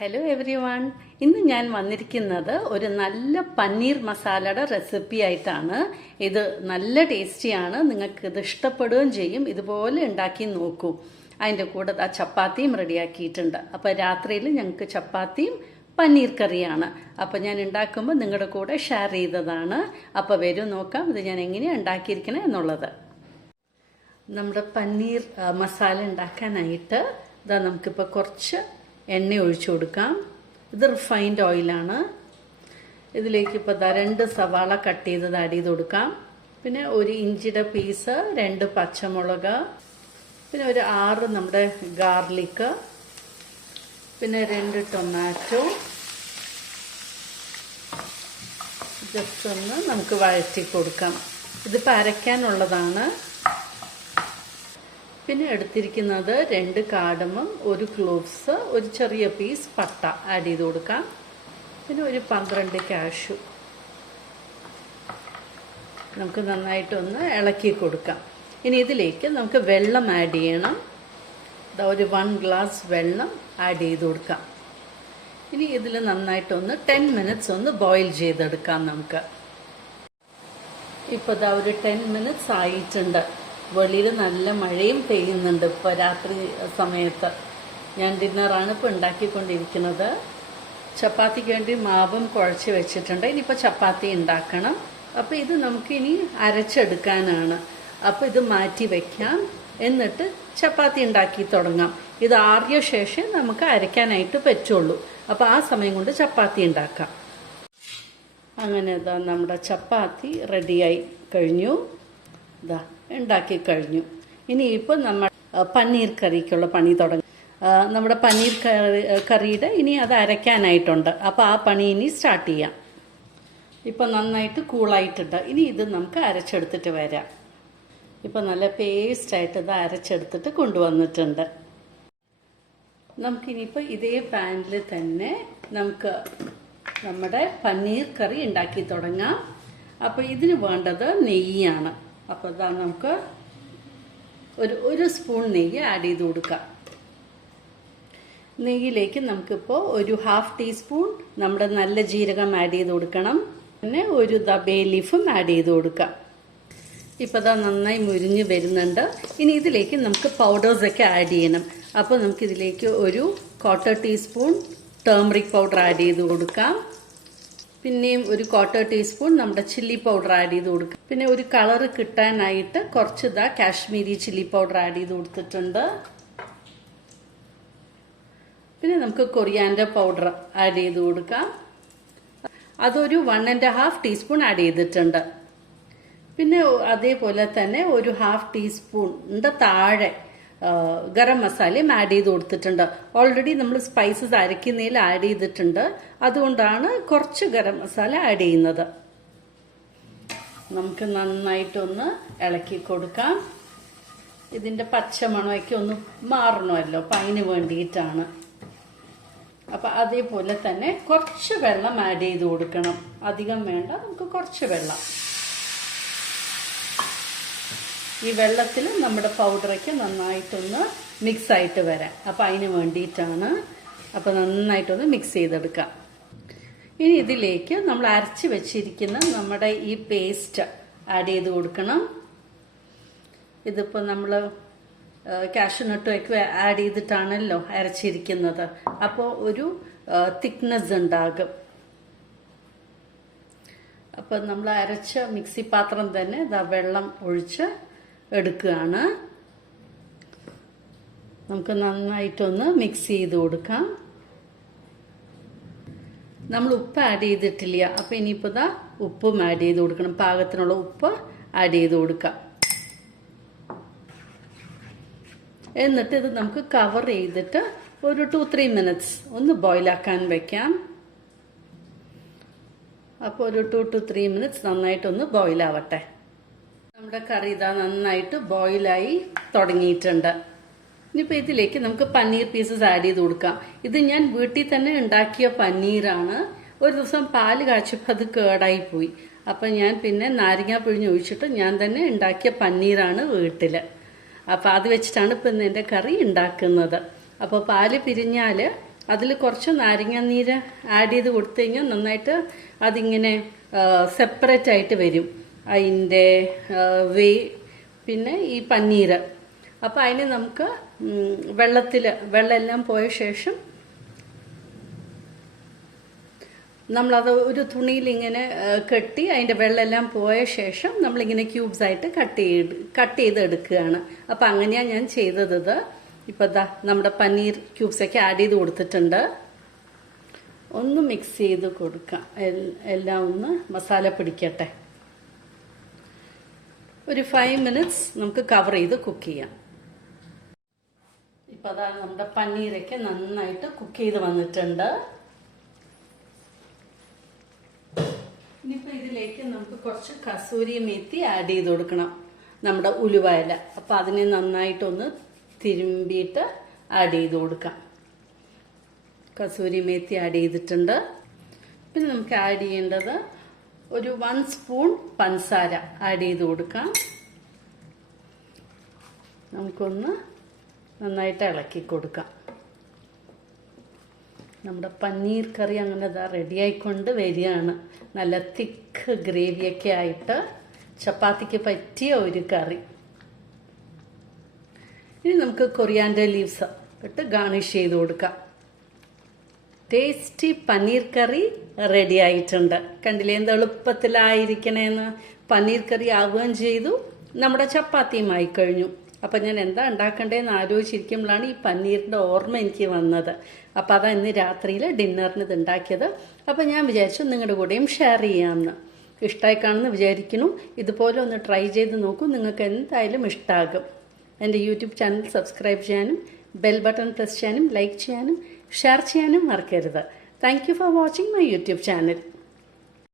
Hello every one. ഇന്ന് ഞാൻ വന്നിരിക്കുന്നത് ഒരു നല്ല പനീർ മസാലയുടെ റെസിപ്പി ആയിട്ടാണ്. ഇത് നല്ല ടേസ്റ്റിയാണ്, നിങ്ങൾക്ക് ഇത് ഇഷ്ടപ്പെടുകയും ചെയ്യും. ഇതുപോലെ ഉണ്ടാക്കി നോക്കൂ. അതിൻ്റെ കൂടെ ആ ചപ്പാത്തിയും റെഡിയാക്കിയിട്ടുണ്ട്. അപ്പോൾ രാത്രിയിൽ ഞങ്ങൾക്ക് ചപ്പാത്തിയും പനീർ കറിയാണ്. അപ്പോൾ ഞാൻ ഉണ്ടാക്കുമ്പോൾ നിങ്ങളുടെ കൂടെ ഷെയർ ചെയ്തതാണ്. അപ്പോൾ വരും നോക്കാം ഇത് ഞാൻ എങ്ങനെയാണ് ഉണ്ടാക്കിയിരിക്കണേ എന്നുള്ളത്. നമ്മുടെ പനീർ മസാല ഉണ്ടാക്കാനായിട്ട് ഇതാ നമുക്കിപ്പോൾ കുറച്ച് എണ്ണ ഒഴിച്ചു കൊടുക്കാം. ഇത് റിഫൈൻഡ് ഓയിലാണ്. ഇതിലേക്ക് ഇപ്പോൾ 2 സവാള കട്ട് ചെയ്തത് ആഡ് ചെയ്ത് കൊടുക്കാം. പിന്നെ ഒരു ഇഞ്ചിയുടെ പീസ്, 2 പച്ചമുളക്, പിന്നെ ഒരു 6 നമ്മുടെ ഗാർലിക്ക്, പിന്നെ 2 ടൊമാറ്റോ. ജസ്റ്റ് ഒന്ന് നമുക്ക് വഴറ്റി കൊടുക്കാം. ഇതിപ്പോൾ അരയ്ക്കാനുള്ളതാണ്. പിന്നെ എടുത്തിരിക്കുന്നത് 2 കാടമും, 1 ക്ലോവ്സ്, ഒരു ചെറിയ പീസ് പട്ട ആഡ് ചെയ്ത് കൊടുക്കാം. പിന്നെ ഒരു 12 കാഷ്യൂ. നമുക്ക് നന്നായിട്ടൊന്ന് ഇളക്കി കൊടുക്കാം. ഇനി ഇതിലേക്ക് നമുക്ക് വെള്ളം ആഡ് ചെയ്യണം. ഒരു 1 ഗ്ലാസ് വെള്ളം ആഡ് ചെയ്ത് കൊടുക്കാം. ഇനി ഇതിൽ നന്നായിട്ടൊന്ന് 10 മിനിറ്റ്സ് ഒന്ന് ബോയിൽ ചെയ്തെടുക്കാം നമുക്ക്. ഇപ്പോൾ ഒരു 10 മിനിറ്റ്സ് ആയിട്ടുണ്ട്. വെളിയിൽ നല്ല മഴയും പെയ്യുന്നുണ്ട്. ഇപ്പോൾ രാത്രി സമയത്ത് ഞാൻ ഡിന്നറാണ് ഇപ്പോൾ ഉണ്ടാക്കിക്കൊണ്ടിരിക്കുന്നത്. ചപ്പാത്തിക്ക് വേണ്ടി മാവും കുഴച്ച് വെച്ചിട്ടുണ്ട്. ഇനിയിപ്പോൾ ചപ്പാത്തി ഉണ്ടാക്കണം. അപ്പോൾ ഇത് നമുക്കിനി അരച്ചെടുക്കാനാണ്. അപ്പോൾ ഇത് മാറ്റി വയ്ക്കാം, എന്നിട്ട് ചപ്പാത്തി ഉണ്ടാക്കി തുടങ്ങാം. ഇത് ആറിയ ശേഷം നമുക്ക് അരയ്ക്കാനായിട്ട് പറ്റുള്ളൂ. അപ്പോൾ ആ സമയം കൊണ്ട് ചപ്പാത്തി ഉണ്ടാക്കാം. അങ്ങനെ ഇതാ നമ്മുടെ ചപ്പാത്തി റെഡിയായി കഴിഞ്ഞു. ഇതാ ഉണ്ടാക്കി കഴിഞ്ഞു. ഇനിയിപ്പോൾ നമ്മൾ പനീർ കറിക്കുള്ള പണി തുടങ്ങും. നമ്മുടെ പനീർ കറിയുടെ ഇനി അത് അരയ്ക്കാനായിട്ടുണ്ട്. അപ്പോൾ ആ പണി ഇനി സ്റ്റാർട്ട് ചെയ്യാം. ഇപ്പോൾ നന്നായിട്ട് കൂളായിട്ടുണ്ട്. ഇനി ഇത് നമുക്ക് അരച്ചെടുത്തിട്ട് വരാം. ഇപ്പോൾ നല്ല പേസ്റ്റായിട്ട് ഇത് അരച്ചെടുത്തിട്ട് കൊണ്ടുവന്നിട്ടുണ്ട്. നമുക്കിനിയിപ്പോൾ ഇതേ പാനിൽ തന്നെ നമുക്ക് നമ്മുടെ പനീർ കറി ഉണ്ടാക്കി തുടങ്ങാം. അപ്പോൾ ഇതിന് വേണ്ടത് നെയ്യാണ്. അപ്പോൾ ഇതാ നമുക്ക് ഒരു സ്പൂൺ നെയ്യ് ആഡ് ചെയ്ത് കൊടുക്കാം. നെയ്യിലേക്ക് നമുക്കിപ്പോൾ ഒരു 1/2 ടീസ്പൂൺ നമ്മുടെ നല്ല ജീരകം ആഡ് ചെയ്ത് കൊടുക്കണം. പിന്നെ ഒരു ബേ ലീഫും ആഡ് ചെയ്ത് കൊടുക്കാം. ഇപ്പോൾ ഇതാ നന്നായി മുരിഞ്ഞ് വരുന്നുണ്ട്. ഇനി ഇതിലേക്ക് നമുക്ക് പൗഡേഴ്സൊക്കെ ആഡ് ചെയ്യണം. അപ്പോൾ നമുക്കിതിലേക്ക് ഒരു 1/4 ടീസ്പൂൺ ടേമറിക് പൗഡർ ആഡ് ചെയ്ത് കൊടുക്കാം. പിന്നെയും ഒരു 1/4 ടീസ്പൂൺ നമ്മുടെ ചില്ലി പൗഡർ ആഡ് ചെയ്ത് കൊടുക്കുക. പിന്നെ ഒരു കളർ കിട്ടാനായിട്ട് കുറച്ച് കാശ്മീരി ചില്ലി പൗഡർ ആഡ് ചെയ്ത് കൊടുത്തിട്ടുണ്ട്. പിന്നെ നമുക്ക് കൊറിയാൻഡർ പൗഡർ ആഡ് ചെയ്ത് കൊടുക്കാം. അതൊരു 1.5 ടീസ്പൂൺ ആഡ് ചെയ്തിട്ടുണ്ട്. പിന്നെ അതേപോലെ തന്നെ ഒരു 1/2 ടീസ്പൂണിന്റെ താഴെ ഗരം മസാലയും ആഡ് ചെയ്ത് കൊടുത്തിട്ടുണ്ട്. ഓൾറെഡി നമ്മൾ സ്പൈസസ് അരയ്ക്കുന്നതിൽ ആഡ് ചെയ്തിട്ടുണ്ട്. അതുകൊണ്ടാണ് കുറച്ച് ഗരം മസാല ആഡ് ചെയ്യുന്നത്. നമുക്ക് നന്നായിട്ടൊന്ന് ഇളക്കി കൊടുക്കാം. ഇതിൻ്റെ പച്ചമണമൊക്കെ ഒന്ന് മാറണമല്ലോ, അപ്പം അതിന് വേണ്ടിയിട്ടാണ്. അപ്പം അതേപോലെ തന്നെ കുറച്ച് വെള്ളം ആഡ് ചെയ്ത് കൊടുക്കണം. അധികം വേണ്ട, നമുക്ക് കുറച്ച് വെള്ളം. ഈ വെള്ളത്തിൽ നമ്മുടെ പൗഡറൊക്കെ നന്നായിട്ടൊന്ന് മിക്സ് ആയിട്ട് വരാം. അപ്പം അതിന് വേണ്ടിയിട്ടാണ്. അപ്പം നന്നായിട്ടൊന്ന് മിക്സ് ചെയ്തെടുക്കാം. ഇനി ഇതിലേക്ക് നമ്മൾ അരച്ച് വെച്ചിരിക്കുന്ന നമ്മുടെ ഈ പേസ്റ്റ് ആഡ് ചെയ്ത് കൊടുക്കണം. ഇതിപ്പോൾ നമ്മൾ കാഷ്യൂനട്ടൊക്കെ ആഡ് ചെയ്തിട്ടാണല്ലോ അരച്ചിരിക്കുന്നത്. അപ്പോൾ ഒരു തിക്നെസ് ഉണ്ടാകും. അപ്പം നമ്മൾ അരച്ച മിക്സി പാത്രം തന്നെ വെള്ളം ഒഴിച്ച് എടുക്കുകയാണ്. നമുക്ക് നന്നായിട്ടൊന്ന് മിക്സ് ചെയ്ത് കൊടുക്കാം. നമ്മൾ ഉപ്പ് ആഡ് ചെയ്തിട്ടില്ല. അപ്പം ഇനിയിപ്പോൾ ഉപ്പും ആഡ് ചെയ്ത് കൊടുക്കണം. പാകത്തിനുള്ള ഉപ്പ് ആഡ് ചെയ്ത് കൊടുക്കാം. എന്നിട്ട് ഇത് നമുക്ക് കവർ ചെയ്തിട്ട് ഒരു 2-3 മിനിറ്റ്സ് ഒന്ന് ബോയിലാക്കാൻ വെക്കാം. അപ്പോൾ ഒരു 2-3 മിനിറ്റ്സ് നന്നായിട്ടൊന്ന് ബോയിലാവട്ടെ. നമ്മുടെ കറി ഇതാ നന്നായിട്ട് ബോയിലായി തുടങ്ങിയിട്ടുണ്ട്. ഇനിയിപ്പോൾ ഇതിലേക്ക് നമുക്ക് പനീർ പീസസ് ആഡ് ചെയ്ത് കൊടുക്കാം. ഇത് ഞാൻ വീട്ടിൽ തന്നെ ഉണ്ടാക്കിയ പനീറാണ്. ഒരു ദിവസം പാല് കാച്ചപ്പോൾ അത് കേടായി പോയി. അപ്പം ഞാൻ പിന്നെ നാരങ്ങ പിഴിഞ്ഞ് ഒഴിച്ചിട്ട് ഞാൻ തന്നെ ഉണ്ടാക്കിയ പനീറാണ് വീട്ടിൽ. അപ്പോൾ അത് വെച്ചിട്ടാണ് ഇപ്പം എൻ്റെ കറി ഉണ്ടാക്കുന്നത്. അപ്പോൾ പാല് പിരിഞ്ഞാൽ അതിൽ കുറച്ച് നാരങ്ങാനീര് ആഡ് ചെയ്ത് കൊടുത്തു കഴിഞ്ഞാൽ നന്നായിട്ട് അതിങ്ങനെ സെപ്പറേറ്റ് ആയിട്ട് വരും അതിൻ്റെ പിന്നെ ഈ പനീർ. അപ്പോൾ അതിന് നമുക്ക് വെള്ളമെല്ലാം പോയ ശേഷം നമ്മളത് ഒരു തുണിയിൽ ഇങ്ങനെ കെട്ടി അതിൻ്റെ വെള്ളമെല്ലാം പോയ ശേഷം നമ്മളിങ്ങനെ ക്യൂബ്സ് ആയിട്ട് കട്ട് ചെയ്ത് എടുക്കുകയാണ്. അപ്പം അങ്ങനെയാണ് ഞാൻ ചെയ്തത്. ഇപ്പോൾ ദാ നമ്മുടെ പനീർ ക്യൂബ്സൊക്കെ ആഡ് ചെയ്ത് കൊടുത്തിട്ടുണ്ട്. ഒന്ന് മിക്സ് ചെയ്ത് കൊടുക്കാം, എല്ലാം ഒന്ന് മസാല പിടിക്കട്ടെ. ഒരു 5 മിനിറ്റ്സ് നമുക്ക് കവർ ചെയ്ത് കുക്ക് ചെയ്യാം. ഇപ്പം അതാ നമ്മുടെ പനീരൊക്കെ നന്നായിട്ട് കുക്ക് ചെയ്ത് വന്നിട്ടുണ്ട്. ഇനിയിപ്പോൾ ഇതിലേക്ക് നമുക്ക് കുറച്ച് കസൂരി മേത്തി ആഡ് ചെയ്ത് കൊടുക്കണം, നമ്മുടെ ഉലുവ ഇല. അപ്പം അതിനെ നന്നായിട്ടൊന്ന് തിരുമ്പിയിട്ട് ആഡ് ചെയ്ത് കൊടുക്കാം. കസൂരി മേത്തി ആഡ് ചെയ്തിട്ടുണ്ട്. പിന്നെ നമുക്ക് ആഡ് ചെയ്യേണ്ടത് ഒരു 1 സ്പൂൺ പഞ്ചസാര ആഡ് ചെയ്ത് കൊടുക്കാം. നമുക്കൊന്ന് നന്നായിട്ട് ഇളക്കി കൊടുക്കാം. നമ്മുടെ പനീർ കറി അങ്ങനെ റെഡി ആയിക്കൊണ്ട് വരികയാണ്. നല്ല തിക്ക് ഗ്രേവിയൊക്കെ ആയിട്ട് ചപ്പാത്തിക്ക് പറ്റിയ ഒരു കറി. ഇനി നമുക്ക് കൊറിയാൻഡർ ലീവ്സ് ഇട്ട് ഗാർണിഷ് ചെയ്ത് കൊടുക്കാം. ടേസ്റ്റി പനീർ കറി റെഡി ആയിട്ടുണ്ട്. കണ്ടില്ലേ എന്ത് എളുപ്പത്തിലായിരിക്കണേന്ന്. പനീർ കറി ആവുകയും ചെയ്തു, നമ്മുടെ ചപ്പാത്തിയും ആയിക്കഴിഞ്ഞു. അപ്പം ഞാൻ എന്താ ഉണ്ടാക്കേണ്ടതെന്ന് ആലോചിച്ചിരിക്കുമ്പോഴാണ് ഈ പനീറിൻ്റെ ഓർമ്മ എനിക്ക് വന്നത്. അപ്പം അതാ ഇന്ന് രാത്രിയിൽ ഡിന്നറിന് ഇത് ഉണ്ടാക്കിയത്. അപ്പം ഞാൻ വിചാരിച്ചു നിങ്ങളുടെ കൂടെയും ഷെയർ ചെയ്യാമെന്ന്. ഇഷ്ടമായി കാണുമെന്ന് വിചാരിക്കുന്നു. ഇതുപോലെ ഒന്ന് ട്രൈ ചെയ്ത് നോക്കൂ, നിങ്ങൾക്ക് എന്തായാലും ഇഷ്ടമാകും. എൻ്റെ യൂട്യൂബ് ചാനൽ സബ്സ്ക്രൈബ് ചെയ്യാനും ബെൽ ബട്ടൺ പ്രസ് ചെയ്യാനും ലൈക്ക് ചെയ്യാനും ഷെയർ ചെയ്യാനും മറക്കരുത്. Thank you for watching my YouTube channel.